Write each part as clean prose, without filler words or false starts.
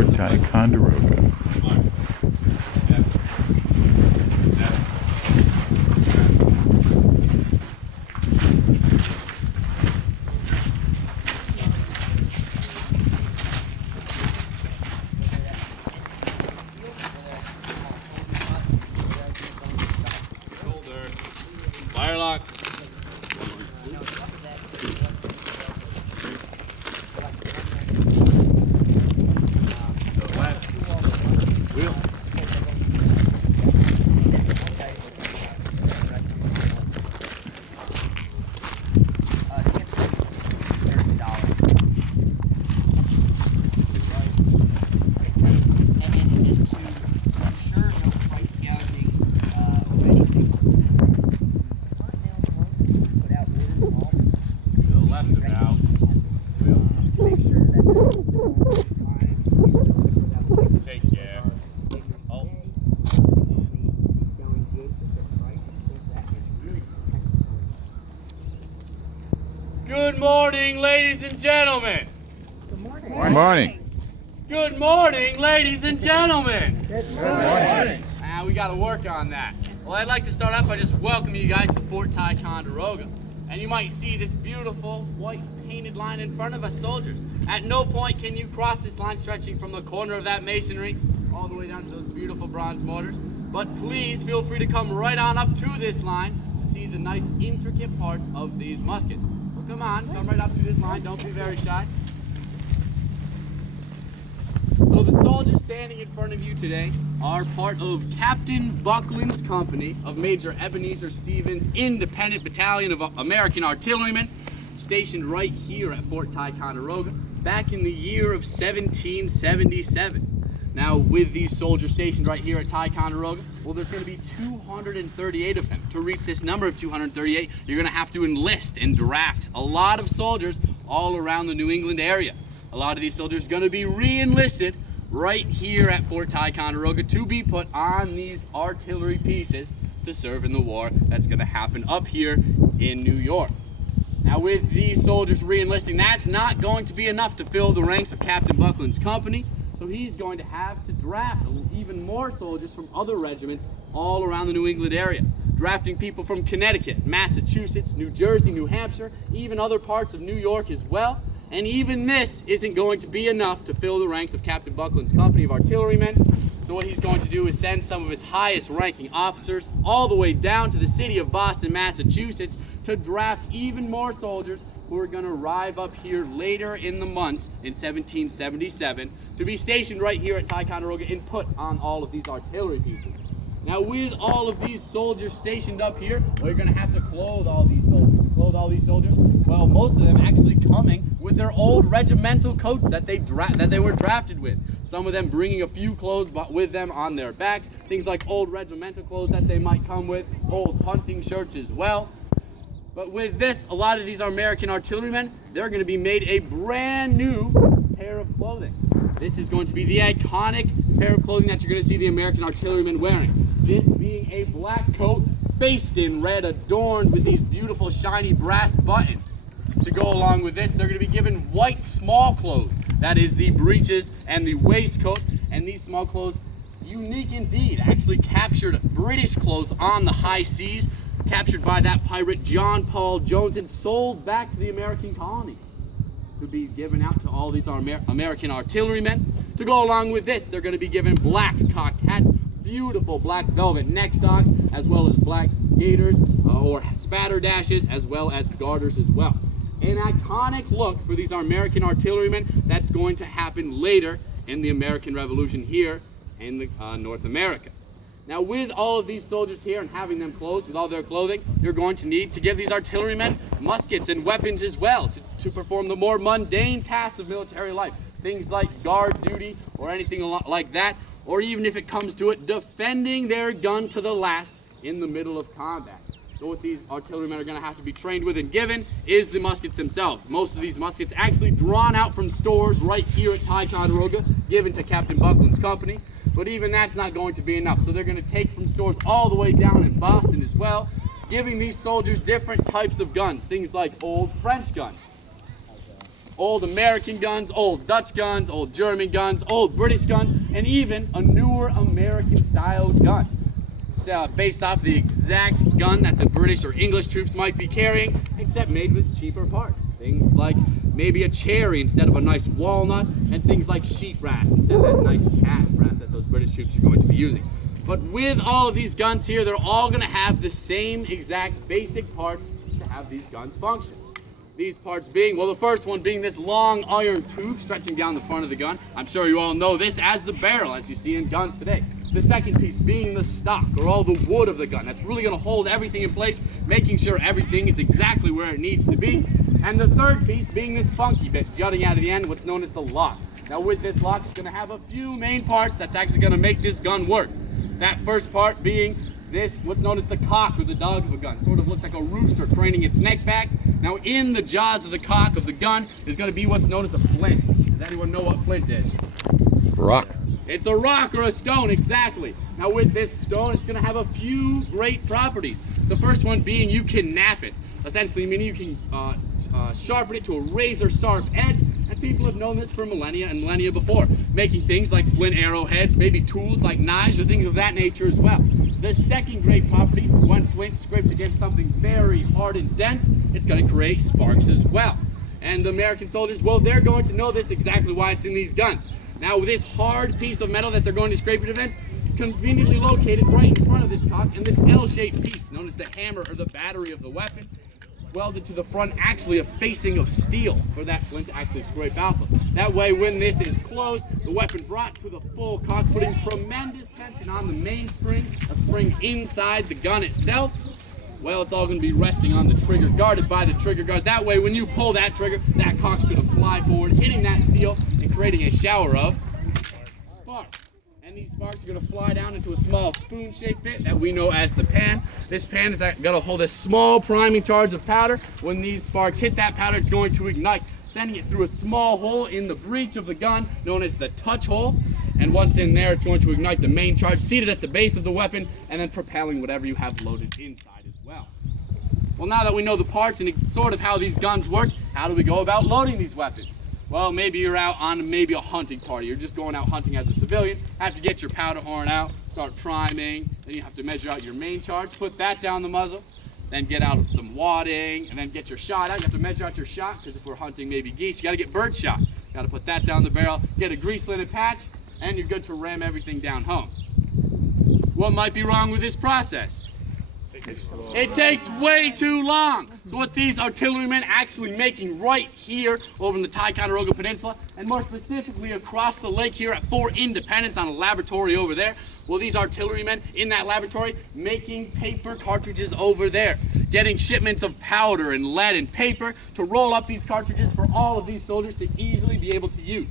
Fort Ticonderoga. Firelock. Wheel. Good morning, ladies and gentlemen. Good morning. Good morning. Good morning, ladies and gentlemen. Good morning. We got to work on that. Well, I'd like to start off by just welcoming you guys to Fort Ticonderoga. And you might see this beautiful white painted line in front of us, soldiers. At no point can you cross this line stretching from the corner of that masonry all the way down to those beautiful bronze mortars. But please feel free to come right on up to this line to see the nice intricate parts of these muskets. So come on, come right up to this line. Don't be very shy. So the soldiers standing in front of you today are part of Captain Buckland's company of Major Ebenezer Stevens' Independent Battalion of American Artillerymen, stationed right here at Fort Ticonderoga back in the year of 1777. Now, with these soldiers stationed right here at Ticonderoga, well, there's going to be 238 of them. To reach this number of 238, you're going to have to enlist and draft a lot of soldiers all around the New England area. A lot of these soldiers are going to be re-enlisted right here at Fort Ticonderoga to be put on these artillery pieces to serve in the war that's going to happen up here in New York. Now, with these soldiers re-enlisting, that's not going to be enough to fill the ranks of Captain Buckland's company. So he's going to have to draft even more soldiers from other regiments all around the New England area. Drafting people from Connecticut, Massachusetts, New Jersey, New Hampshire, even other parts of New York as well. And even this isn't going to be enough to fill the ranks of Captain Buckland's company of artillerymen. So what he's going to do is send some of his highest ranking officers all the way down to the city of Boston, Massachusetts to draft even more soldiers who are going to arrive up here later in the months in 1777 to be stationed right here at Ticonderoga and put on all of these artillery pieces. Now, with all of these soldiers stationed up here, we're going to have to clothe all these soldiers. To clothe all these soldiers, well, most of them actually coming with their old regimental coats that they were drafted with. Some of them bringing a few clothes with them on their backs, things like old regimental clothes that they might come with, old hunting shirts as well. But with this, a lot of these American artillerymen, they're going to be made a brand new pair of clothing. This is going to be the iconic pair of clothing that you're going to see the American artillerymen wearing. This being a black coat, faced in red, adorned with these beautiful shiny brass buttons. To go along with this, they're going to be given white small clothes. That is the breeches and the waistcoat. And these small clothes, unique indeed, actually captured British clothes on the high seas, captured by that pirate John Paul Jones and sold back to the American colony to be given out to all these American artillerymen. To go along with this, they're going to be given black cocked hats, beautiful black velvet neck stocks, as well as black gaiters or spatterdashes, as well as garters as well. An iconic look for these American artillerymen that's going to happen later in the American Revolution here in North America. Now, with all of these soldiers here and having them clothed with all their clothing, you're going to need to give these artillerymen muskets and weapons as well to perform the more mundane tasks of military life. Things like guard duty or anything like that, or even if it comes to it, defending their gun to the last in the middle of combat. So what these artillerymen are going to have to be trained with and given is the muskets themselves. Most of these muskets actually drawn out from stores right here at Ticonderoga, given to Captain Buckland's company. But even that's not going to be enough. So they're going to take from stores all the way down in Boston as well, giving these soldiers different types of guns. Things like old French guns, old American guns, old Dutch guns, old German guns, old British guns, and even a newer American-style gun. Based off the exact gun that the British or English troops might be carrying, except made with cheaper parts. Things like maybe a cherry instead of a nice walnut, and things like sheet brass instead of that nice cast brass that those British troops are going to be using. But with all of these guns here, they're all going to have the same exact basic parts to have these guns function. These parts being, well, the first one being this long iron tube stretching down the front of the gun. I'm sure you all know this as the barrel, as you see in guns today. The second piece being the stock, or all the wood of the gun. That's really going to hold everything in place, making sure everything is exactly where it needs to be. And the third piece being this funky bit jutting out of the end, what's known as the lock. Now with this lock, it's going to have a few main parts that's actually going to make this gun work. That first part being this, what's known as the cock or the dog of a gun. Sort of looks like a rooster craning its neck back. Now in the jaws of the cock of the gun is going to be what's known as a flint. Does anyone know what flint is? Rock. It's a rock or a stone, exactly. Now with this stone, it's going to have a few great properties. The first one being you can nap it. Essentially, meaning you can sharpen it to a razor sharp edge, and people have known this for millennia and millennia before, making things like flint arrowheads, maybe tools like knives or things of that nature as well. The second great property, when flint scraped against something very hard and dense, it's going to create sparks as well. And the American soldiers, well, they're going to know this exactly why it's in these guns. Now with this hard piece of metal that they're going to scrape it against, conveniently located right in front of this cock, and this L-shaped piece, known as the hammer or the battery of the weapon, welded to the front, actually a facing of steel for that flint to actually scrape out of. That way, when this is closed, the weapon brought to the full cock, putting tremendous tension on the mainspring, a spring inside the gun itself. Well, it's all going to be resting on the trigger, guarded by the trigger guard. That way, when you pull that trigger, that cock's going to fly forward, hitting that steel and creating a shower of sparks. And these sparks are going to fly down into a small spoon-shaped bit that we know as the pan. This pan is going to hold a small priming charge of powder. When these sparks hit that powder, it's going to ignite, sending it through a small hole in the breech of the gun, known as the touch hole. And once in there, it's going to ignite the main charge, seated at the base of the weapon, and then propelling whatever you have loaded inside as well. Well, now that we know the parts and sort of how these guns work, how do we go about loading these weapons? Well, maybe you're out on maybe a hunting party. You're just going out hunting as a civilian. Have to get your powder horn out, start priming. Then you have to measure out your main charge, put that down the muzzle, then get out some wadding, and then get your shot out. You have to measure out your shot, because if we're hunting maybe geese, you got to get bird shot. You got to put that down the barrel, get a grease linen patch, and you're good to ram everything down home. What might be wrong with this process? It takes way too long. So what these artillerymen actually making right here over in the Ticonderoga Peninsula, and more specifically across the lake here at Fort Independence on a laboratory over there, well, these artillerymen in that laboratory making paper cartridges over there, getting shipments of powder and lead and paper to roll up these cartridges for all of these soldiers to easily be able to use.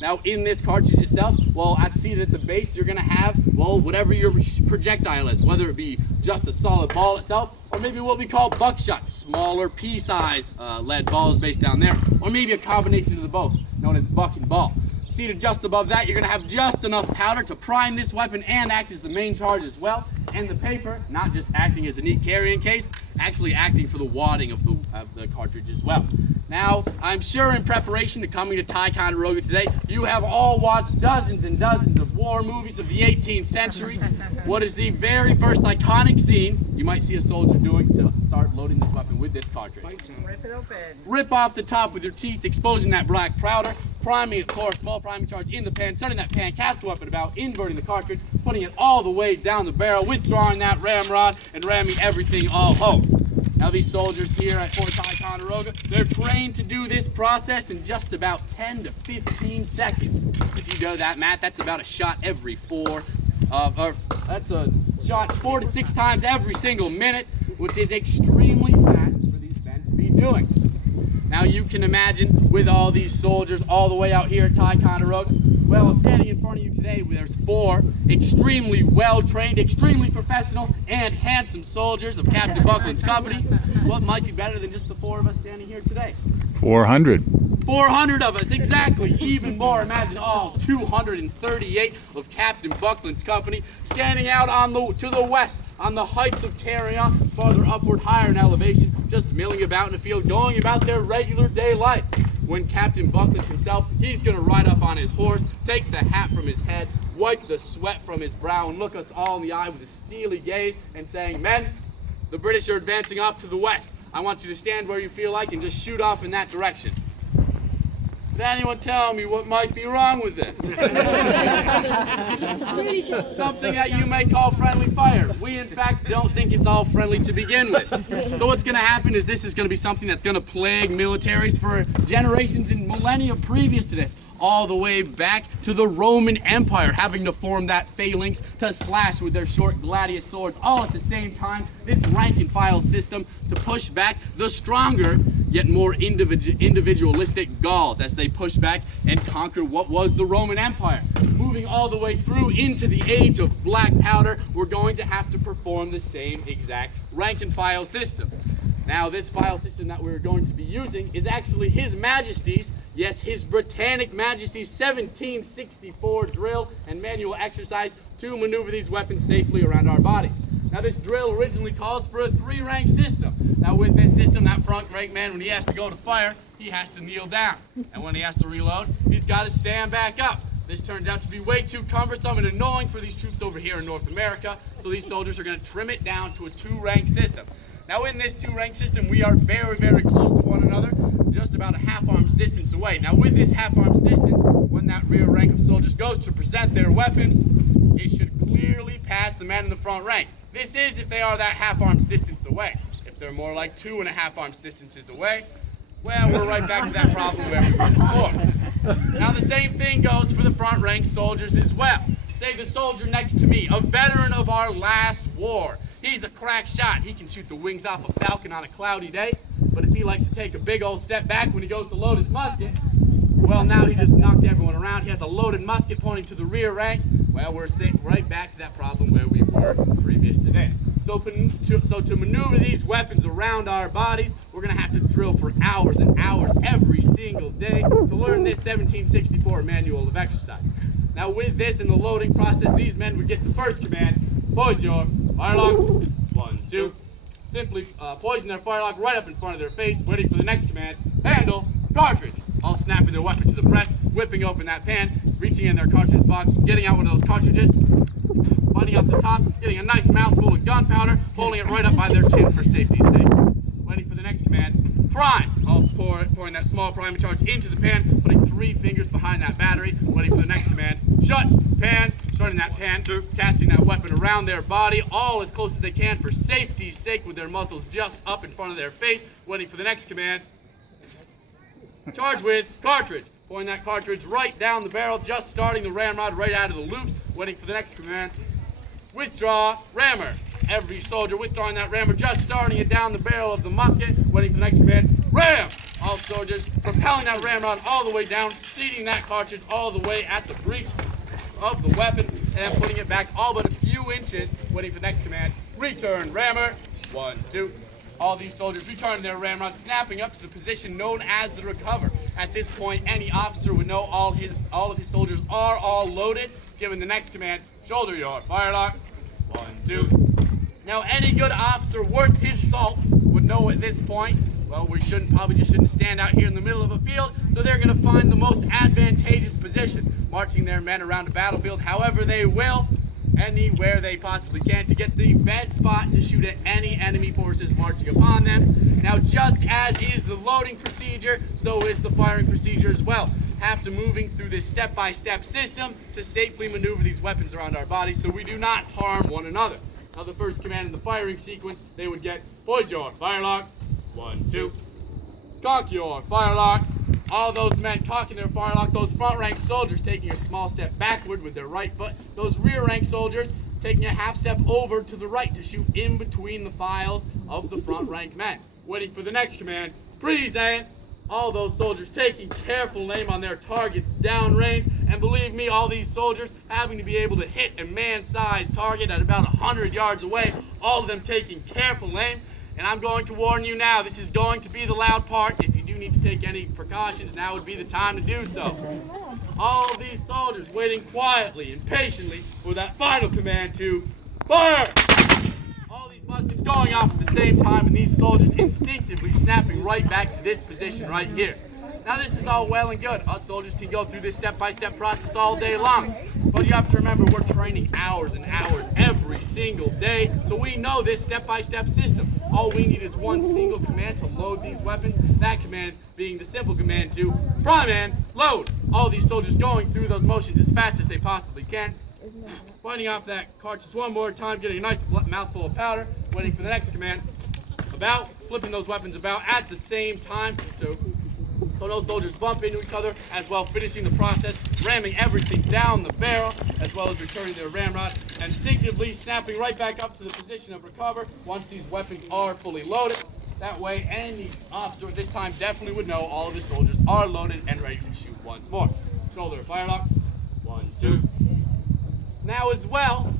Now in this cartridge itself, well, seated at the base, you're going to have, well, whatever your projectile is, whether it be just a solid ball itself, or maybe what we call buckshot, smaller pea-size lead balls based down there, or maybe a combination of the both, known as buck and ball. Seated just above that, you're going to have just enough powder to prime this weapon and act as the main charge as well. And the paper, not just acting as a neat carrying case, actually acting for the wadding of the cartridge as well. Now, I'm sure in preparation to coming to Ticonderoga today, you have all watched dozens and dozens of war movies of the 18th century. What is the very first iconic scene you might see a soldier doing to start loading this weapon with this cartridge? Rip it open. Rip off the top with your teeth, exposing that black powder, priming it for a small priming charge in the pan, setting that pan, cast the weapon about, inverting the cartridge, putting it all the way down the barrel, withdrawing that ramrod, and ramming everything all home. Now these soldiers here at Fort Ticonderoga, they're trained to do this process in just about 10 to 15 seconds. If you do that math, that's about a shot every that's a shot 4 to 6 times every single minute, which is extremely fast for these men to be doing. Now you can imagine with all these soldiers all the way out here at Ticonderoga, well, standing in front of you today, there's 4 extremely well-trained, extremely professional, and handsome soldiers of Captain Buckland's company. What might be better than just the 4 of us standing here today? 400. 400 of us, exactly. Even more, imagine all 238 of Captain Buckland's company standing out to the west on the heights of Carrion, farther upward, higher in elevation, just milling about in the field, going about their regular day life. when Captain Bucklins himself, he's going to ride up on his horse, take the hat from his head, wipe the sweat from his brow, and look us all in the eye with a steely gaze and saying, "Men, the British are advancing off to the west. I want you to stand where you feel like and just shoot off in that direction." Did anyone tell me what might be wrong with this? Something that you may call friendly fire. We, in fact, don't think it's all friendly to begin with. So what's going to happen is this is going to be something that's going to plague militaries for generations and millennia previous to this, all the way back to the Roman Empire, having to form that phalanx to slash with their short gladius swords, all at the same time. This rank and file system to push back the stronger yet more individualistic Gauls as they push back and conquer what was the Roman Empire. Moving all the way through into the age of black powder, we're going to have to perform the same exact rank and file system. Now, this file system that we're going to be using is actually His Majesty's, yes, His Britannic Majesty's 1764 drill and manual exercise to maneuver these weapons safely around our body. Now, this drill originally calls for a 3-rank system. Now, with this system, that front rank man, when he has to go to fire, he has to kneel down. And when he has to reload, he's got to stand back up. This turns out to be way too cumbersome and annoying for these troops over here in North America, so these soldiers are going to trim it down to a 2-rank system. Now, in this 2-rank system, we are very, very close to one another, just about a half-arm's distance away. Now, with this half-arm's distance, when that rear rank of soldiers goes to present their weapons, it should clearly pass the man in the front rank. This is if they are that half-arm's distance away. If they're more like 2.5 arms distances away, well, we're right back to that problem where we were before. Now, the same thing goes for the front rank soldiers as well. Say the soldier next to me, a veteran of our last war. He's a crack shot. He can shoot the wings off a falcon on a cloudy day, but if he likes to take a big old step back when he goes to load his musket, well, now he just knocked everyone around. He has a loaded musket pointing to the rear rank. Well, we're right back to that problem where we were previous to this. So to maneuver these weapons around our bodies, we're going to have to drill for hours and hours every single day to learn this 1764 manual of exercise. Now, with this in the loading process, these men would get the first command, poise your firelock, 1, 2. Simply poison their firelock right up in front of their face, waiting for the next command, handle, cartridge. All snapping their weapon to the breast, whipping open that pan, reaching in their cartridge box, getting out one of those cartridges, butting up the top, getting a nice mouthful of gunpowder, holding it right up by their chin for safety's sake. Waiting for the next command, prime. Also pouring that small priming charge into the pan, putting 3 fingers behind that battery, waiting for the next command, shut, pan, starting that pan, casting that weapon around their body, all as close as they can for safety's sake with their muzzles just up in front of their face, waiting for the next command, charge with cartridge. Pouring that cartridge right down the barrel, just starting the ramrod right out of the loops, waiting for the next command. Withdraw, rammer. Every soldier withdrawing that rammer, just starting it down the barrel of the musket, waiting for the next command. Ram! All soldiers propelling that ramrod all the way down, seating that cartridge all the way at the breech of the weapon, and then putting it back all but a few inches, waiting for the next command. Return, rammer. 1, 2. All these soldiers returning their ramrod, snapping up to the position known as the recover. At this point, any officer would know all of his soldiers are all loaded, giving the next command, shoulder your firelock. 1, 2. Now, any good officer worth his salt would know at this point, well, we probably just shouldn't stand out here in the middle of a field, so they're going to find the most advantageous position, marching their men around a battlefield however they will, anywhere they possibly can, to get the best spot to shoot at any enemy forces marching upon them. Now, just as is the loading procedure, so is the firing procedure as well. After moving through this step-by-step system to safely maneuver these weapons around our bodies so we do not harm one another. Now, the first command in the firing sequence, they would get, poise your firelock, 1, 2. Cock your firelock. All those men cocking their firelock, those front rank soldiers taking a small step backward with their right foot, those rear rank soldiers taking a half step over to the right to shoot in between the files of the front rank men. Waiting for the next command, present. All those soldiers taking careful aim on their targets downrange, and believe me, all these soldiers having to be able to hit a man-sized target at about 100 yards away, all of them taking careful aim. And I'm going to warn you now, this is going to be the loud part. If you do need to take any precautions, now would be the time to do so. All of these soldiers waiting quietly and patiently for that final command to fire! All these muskets going off at the same time, and these soldiers instinctively snapping right back to this position right here. Now this is all well and good. Us soldiers can go through this step-by-step process all day long. But you have to remember, we're training hours and hours every single day, so we know this step-by-step system. All we need is one single command to load these weapons, that command being the simple command to prime and load. All these soldiers going through those motions as fast as they possibly can. Finding off that cartridge one more time, getting a nice mouthful of powder, waiting for the next command. About, flipping those weapons about at the same time so those soldiers bump into each other, as well finishing the process, ramming everything down the barrel, as well as returning their ramrod, and instinctively snapping right back up to the position of recover once these weapons are fully loaded. That way, any officer at this time definitely would know all of his soldiers are loaded and ready to shoot once more. Shoulder fire lock. 1, 2. Now as well,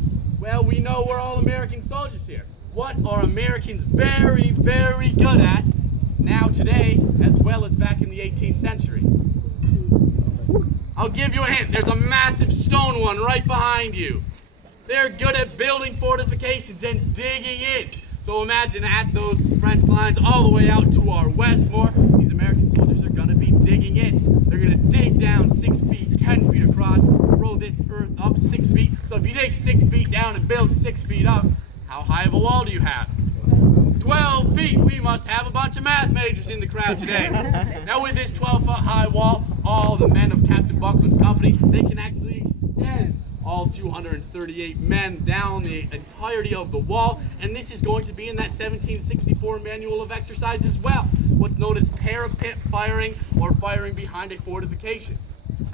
we know we're all American soldiers here. What are Americans very, very good at now today, as well as back in the 18th century? I'll give you a hint. There's a massive stone one right behind you. They're good at building fortifications and digging in. So imagine at those French lines all the way out to our west more, these American soldiers are going to be digging in. They're going to dig down 6 feet, 10 feet across, roll this earth up 6 feet. So if you dig 6 feet down and build 6 feet up, how high of a wall do you have? 12 feet. We must have a bunch of math majors in the crowd today. Now with this 12-foot high wall, all the men of Captain Buckland's company, they can actually extend all 238 men down the entirety of the wall, and this is going to be in that 1764 manual of exercise as well, what's known as parapet firing, or firing behind a fortification.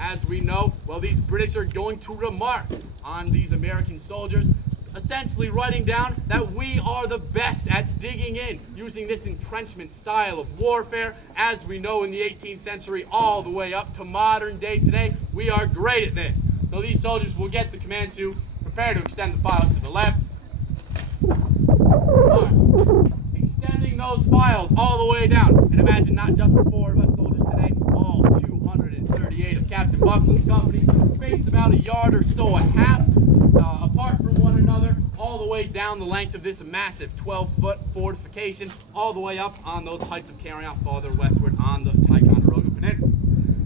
As we know, these British are going to remark on these American soldiers, essentially writing down that we are the best at digging in, using this entrenchment style of warfare. As we know in the 18th century all the way up to modern day today, we are great at this. So these soldiers will get the command to prepare to extend the files to the left. Right. Extending those files all the way down. And imagine not just the 4 of us soldiers today, all 238 of Captain Buckland's company, spaced about a yard or so a half apart from one another, all the way down the length of this massive 12-foot fortification, all the way up on those heights of carrying out farther westward on the Ticonderoga Peninsula.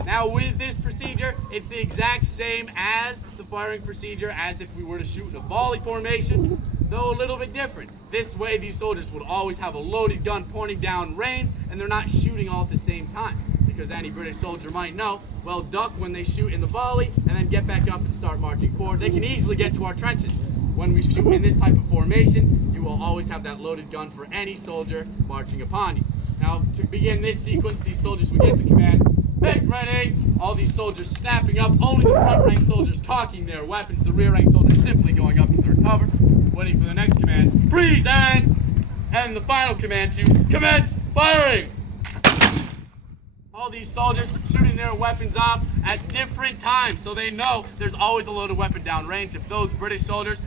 Now with this procedure, it's the exact same as the firing procedure as if we were to shoot in a volley formation, though a little bit different. This way, these soldiers would always have a loaded gun pointing down range, and they're not shooting all at the same time. Because any British soldier might know, duck when they shoot in the volley, and then get back up and start marching forward. They can easily get to our trenches. When we shoot in this type of formation, you will always have that loaded gun for any soldier marching upon you. Now, to begin this sequence, these soldiers would get the command, make ready! All these soldiers snapping up, only the front rank soldiers cocking their weapons, the rear rank soldiers simply going up to their cover, waiting for the next command, freeze and the final command to commence firing! All these soldiers shooting their weapons off at different times, so they know there's always a loaded weapon down range. If those British soldiers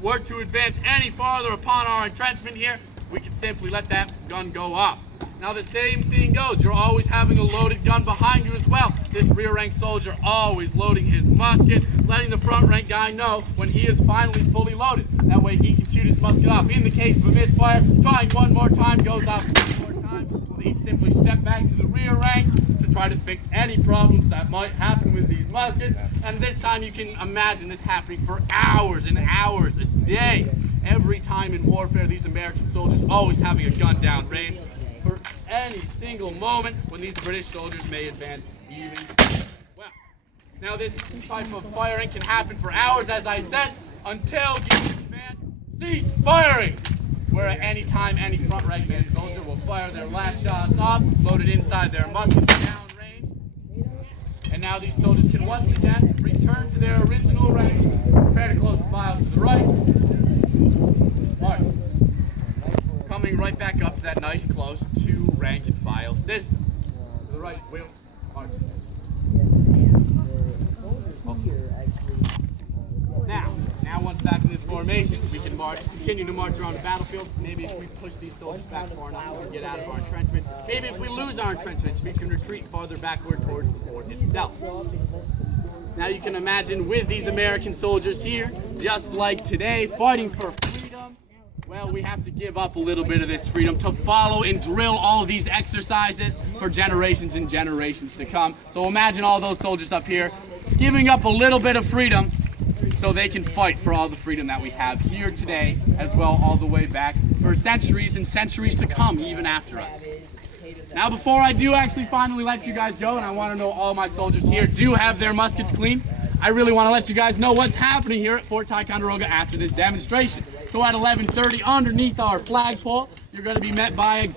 were to advance any farther upon our entrenchment here, we can simply let that gun go off. Now the same thing goes. You're always having a loaded gun behind you as well. This rear rank soldier always loading his musket, letting the front rank guy know when he is finally fully loaded. That way he can shoot his musket off. In the case of a misfire, trying one more time, goes off one more time. We'll need to simply step back to the rear rank to try to fix any problems that might happen with these muskets. And this time you can imagine this happening for hours and hours a day. Every time in warfare, these American soldiers always having a gun down range for any single moment when these British soldiers may advance even well. Now this type of firing can happen for hours, as I said, until you command cease firing, where at any time any front rank man soldier will fire their last shots off, loaded inside their muskets down range. And now these soldiers can once again return to their original rank, prepare to close the files to the right. March. Coming right back up to that nice close 2 rank and file system. To the right, wheel, march. Now once back in this formation, we can continue to march around the battlefield. Maybe if we push these soldiers back far enough, we can get out of our entrenchments. Maybe if we lose our entrenchments, we can retreat farther backward towards the fort itself. Now you can imagine with these American soldiers here, just like today, fighting for freedom, Well, we have to give up a little bit of this freedom to follow and drill all of these exercises for generations and generations to come. So imagine all those soldiers up here giving up a little bit of freedom so they can fight for all the freedom that we have here today, as well all the way back for centuries and centuries to come, even after us. Now, before I do actually finally let you guys go, and I want to know all my soldiers here do have their muskets clean, I really want to let you guys know what's happening here at Fort Ticonderoga after this demonstration. So at 11:30, underneath our flagpole, you're going to be met by a